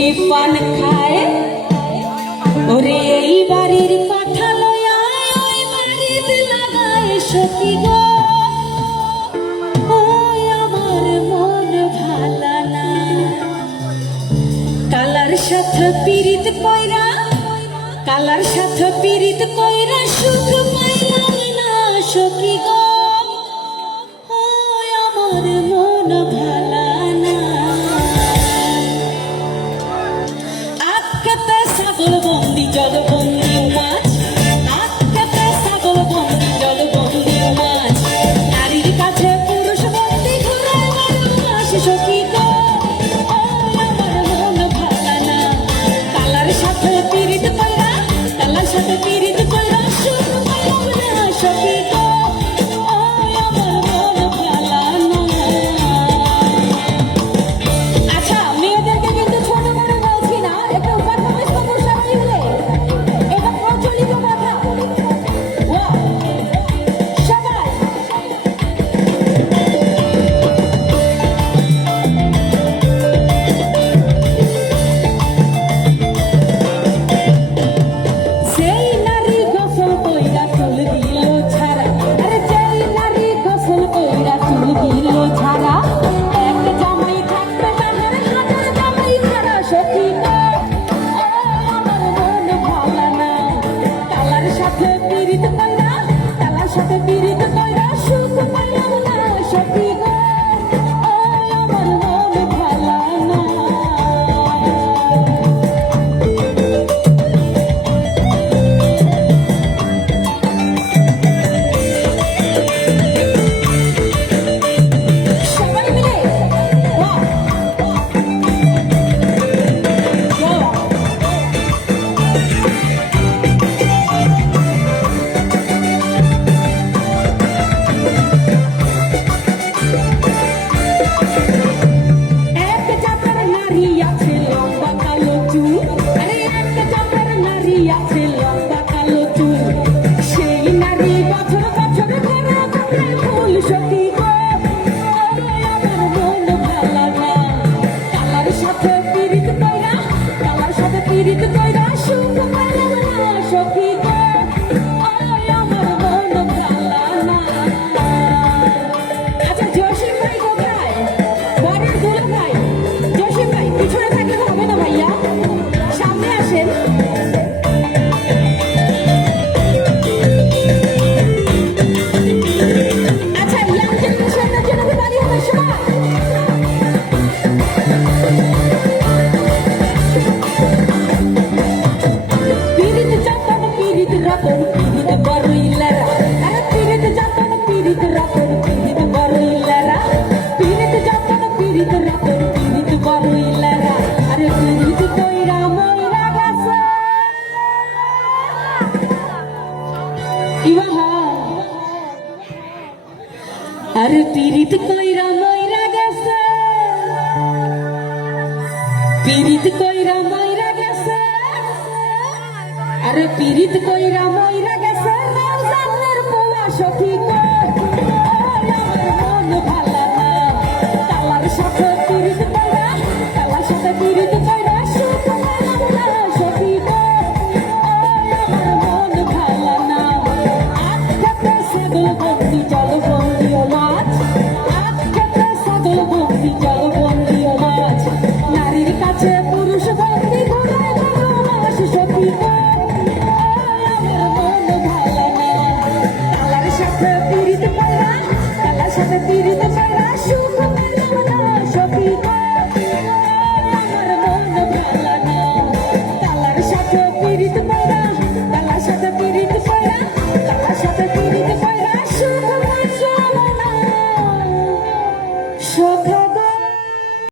সখী পান খায় ওরে এই বাড়ির কথা লয়া ওই বাড়িতে লাগায় সখী গো ওই আমার মন ভালা না কালার সাথে পীড়িত কইরা কালার সাথে পীড়িত কইরা সুখ পাইলাম না সখী গো ওই আমার মন ভালা না আটকাতে ছাগল বন্দি জলবন্দি মাছ আটকাতে ছাগল বন্দি জলবন্দি মাছ নারীর কাছে পুরুষ বন্দি ঘুরে মাস সখী গো ওই আমার মন ভালা না কালার সাথে পীড়িত কইরা কালার সাথে পীড়িত কইরা সুখ পাইলাম না সখী গো ওই আমার মন ভালা না আচ্ছা মেয়েদেরকে কিন্তু ছোট করে বলছি না একটু পারফরমেন্স করবো সবাই মিলে এটা প্রচলিত কথা ওয়াও সবাই সেই নারী গোসল কইরা চুল দিল ছাড়া আরে যেই নারী গোসল কইরা চুল দিল ছাড়া এক জামাই থাকতে তাহার হাজার জামাই ছাড়া সখী গো ও আমার মন ভালা না কালার সাথে পীড়িত কইরা কালার সাথে পীড়িত কইরা সুখ পাইলাম না সখী গো ও আমার মন ভালা না সবাই মিলে ওয়াও ওয়াও এক জাতের নারী আছে লম্বা কালো চুল আরে এক জাতের নারী আছে লম্বা কালো চুল সেই নারী বছর বছর ধরে ধরে ফুল সখী গো ওই আমার মন ভালা না কালার সাথে পীড়িত কইরা কালার সাথে পীড়িত কইরা সুখ পাইলাম না সখী গো ওই আমার মন ভালা না আচ্ছা জসিম ভাই কোথায় বরের দুলা ভাই জসিম ভাই পিছনে থাকলে হবে না ভাইয়া সামনে আসেন আচ্ছা ইয়াং জেনারেশনের জন্য কি বাড়ি হবে সবাই পীড়িত যাতন পীড়িত রতন পীড়িত বড়ইলারা আরে পীড়িত যাতন পীড়িত রতন পীড়িত বড়ইলারা পীড়িত যাতন পীড়িত রতন পীড়িত বড়ইলারা আরে পীড়িত কইরা মইরা গেছে ইবাহা আরে পীড়িত কইরা মইরা গেছে পীড়িত কইরা মইরা গেছে আরে পীড়িত কইরা মইরা গেছে রমজানের পোয়া সখী গো ওই আমার মন ভালা না কালার সাথে পীড়িত কইরা কালার সাথে পীড়িত কইরা সুখ পাইলাম না সখী গো ওই আমার মন ভালা না আটকাতে ছাগল বন্দি জলবন্দি মাছ আটকাতে ছাগল বন্দি জলবন্দি মাছ নারীর কাছে পুরুষ বন্দি ঘুরে মাস সখী গো ওই আমার মন ভালা না কালার সাথে পীড়িত কইরা কালার সাথে পীড়িত